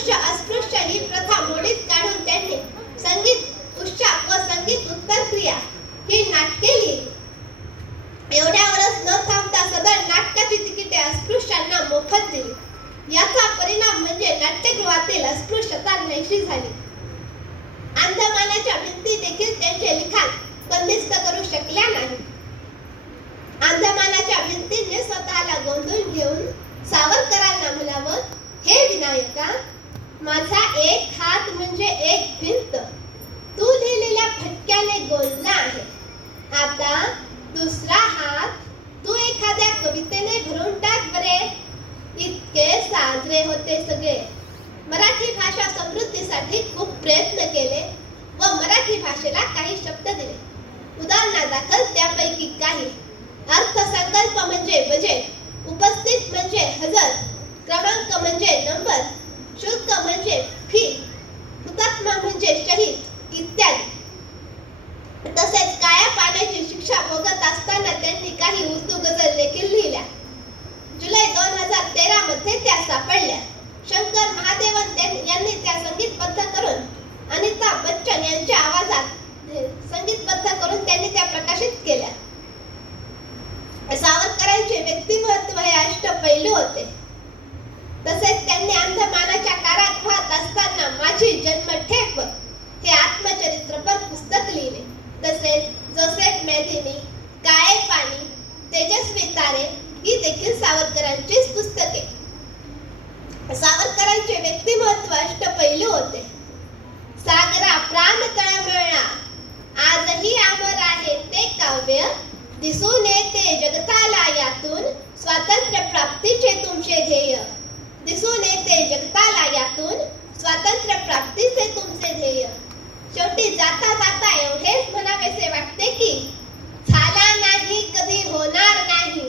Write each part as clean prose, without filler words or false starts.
स्पृश्य अस्पृश्य ही प्रथा मोडीत काढून त्यांनी संगीत उच्चार व संगीत उत्तर क्रिया ही नाटके लिहिली। एवढ्यावरच न थांबता सदर नाटकाची तिकिटे अस्पृश्यांना मोफत दिली। याचा परिणाम म्हणजे नाट्यगृहातील अस्पृश्यता नाहीशी झाली। अंधमानाच्या भिंती देखील त्यांचे लिखाण बंदिस्त करू शकल्या नाही। अंधमानाच्या भिंतीने स्वतःला गोंधळून घेऊन सावरकरांना म्हणावं, हे विनायका, माझा एक हात म्हणजे एक भिंत तू लिहिलेल्या फटक्याने गोंधला आहे। आता दुसरा हात तू एखाद्या कवितेने भरून टाक बरे। इतके साजरे होते सगळे। मराठी भाषा समृद्धीसाठी खूप प्रयत्न केले व मराठी भाषेला काही शब्द दिले। उदाहरणादाखल त्यापैकी काही: अर्थसंकल्प म्हणजे बजेट, उपस्थित म्हणजे हजर, क्रमांक म्हणजे नंबर, शुल्क म्हणजे फी, हुतात्मा म्हणजे शहीद इत्यादी। तसेच काळ्या पाण्याची शिक्षा भोगत असताना त्यांनी काही उर्दू गझल देखील लिहिल्या। जुलै 2013 मध्ये त्या सापडल्या। शंकर महादेवन यांनी त्या संगीतबद्ध करून अमिताभ बच्चन यांच्या आवाजात संगीतबद्ध करून त्यांनी त्या प्रकाशित केल्या। सावरकरांचे व्यक्तिमत्व हे अष्टपैलू होते। तसेच त्यांनी अंधमानाच्या कारागृहात असताना माझी जन्मठेप हे आत्मचरित्रपर पुस्तक लिहिले। तसेच जोसेफ मेदिनी, काळे पाणी, तेजस्वी तारे ही देखील सावरकरांचीच पुस्तके। सावरकरांचे व्यक्तिमत्व अष्टपैलू होते। सागरा प्राण तळमळला, आजही अमर आहे ते काव्य, दिसून येते जगताला यातून स्वातंत्र्य प्राप्तीचे तुमचे ध्येय। दिसून येते जगताला यातून स्वातंत्र्य प्राप्तीचे तुमचे ध्येय। शेवटी जाता जाता एवढेच म्हणावेसे वाटते की झाला नाही कधी होणार नाही,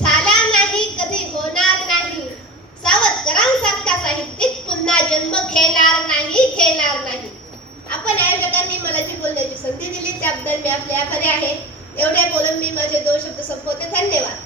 झाला नाही कधी होणार नाही। सावरकरांसारखा साहित्यिक पुन्हा जन्म घेणार नाही, घेणार नाही। आपण आयोजकांनी मला जी बोलण्याची संधी दिली त्याबद्दल मी आपले आभारी आहे। एवढे बोलून मी माझे 2 शब्द संपवते। धन्यवाद।